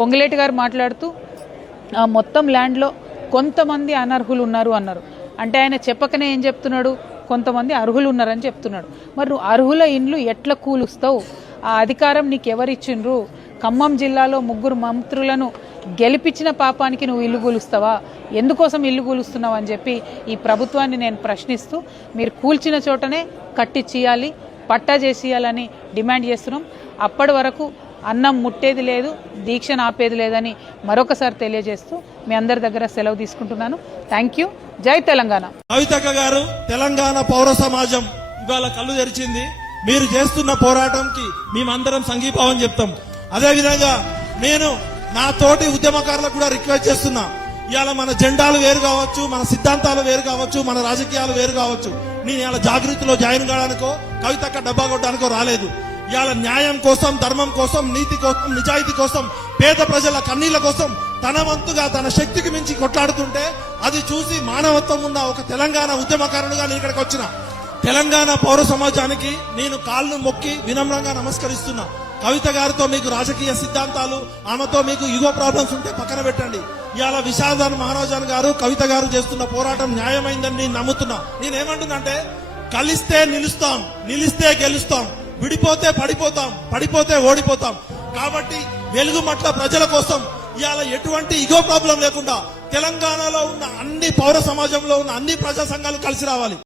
పొంగిలేటి గారు మాట్లాడుతూ మొత్తం ల్యాండ్లో కొంతమంది అనర్హులు ఉన్నారు అన్నారు. అంటే ఆయన చెప్పకనే ఏం చెప్తున్నాడు, కొంతమంది అర్హులు ఉన్నారని చెప్తున్నాడు. మరి నువ్వు అర్హుల ఇండ్లు ఎట్లా కూలుస్తావు? ఆ అధికారం నీకు ఎవరిచ్చిండ్రు? ఖమ్మం జిల్లాలో 3 మంత్రులను గెలిపించిన పాపానికి నువ్వు ఇల్లు కూలుస్తావా? ఎందుకోసం ఇల్లు కూలుస్తున్నావు అని చెప్పి ఈ ప్రభుత్వాన్ని నేను ప్రశ్నిస్తూ, మీరు కూల్చిన చోటనే కట్టించేయాలి, పట్టా చేసేయాలని డిమాండ్ చేస్తున్నాం. అప్పటి వరకు అన్నం ముట్టేది లేదు, దీక్ష ఆపేది లేదని మరొకసారి తెలియజేస్తూ మీ అందరి దగ్గర సెలవు తీసుకుంటున్నాను. Thank you. జై తెలంగాణ. కవితక్క గారు, తెలంగాణ పౌర సమాజం ఇవాళ కళ్ళు తెరిచింది. మీరు చేస్తున్న పోరాటంకి మేమందరం సంఘీభావం చెప్తాం. అదేవిధంగా నేను నా తోటి ఉద్యమకారులకు కూడా రిక్వెస్ట్ చేస్తున్నా, ఇవాళ మన జెండాలు వేరు కావచ్చు, మన సిద్ధాంతాలు వేరు కావచ్చు, మన రాజకీయాలు వేరు కావచ్చు. నేను ఇవాళ జాగృతిలో జాయిన్ కావడానికో కవితక్క డబ్బా కొట్టడానికో రాలేదు. ఇవాళ న్యాయం కోసం, ధర్మం కోసం, నీతి కోసం, నిజాయితీ కోసం, పేద ప్రజల కన్నీళ్ల కోసం తన వంతుగా తన శక్తికి మించి కొట్లాడుతుంటే అది చూసి మానవత్వం ఉన్న ఒక తెలంగాణ ఉద్యమకారునిగా నేను ఇక్కడికి వచ్చిన. తెలంగాణ పౌర సమాజానికి నేను కాళ్ళు మొక్కి వినమ్రంగా నమస్కరిస్తున్నా. కవిత గారితో మీకు రాజకీయ సిద్ధాంతాలు, ఆమెతో మీకు యుగో ప్రాబ్లమ్స్ ఉంటే పక్కన పెట్టండి. ఇవాళ విశాదాన్ మహారాజాన్ గారు, కవిత గారు చేస్తున్న పోరాటం న్యాయమైందని నేను నమ్ముతున్నా. నేనేమంటున్నాంటే, కలిస్తే నిలుస్తాం, నిలిస్తే గెలుస్తాం, విడిపోతే పడిపోతాం, పడిపోతే ఓడిపోతాం. కాబట్టి వెలుగుమట్ల ప్రజల కోసం ఇవాళ ఎటువంటి ఇగో ప్రాబ్లం లేకుండా తెలంగాణలో ఉన్న అన్ని పౌర సమాజంలో ఉన్న అన్ని ప్రజా సంఘాలు కలిసి రావాలి.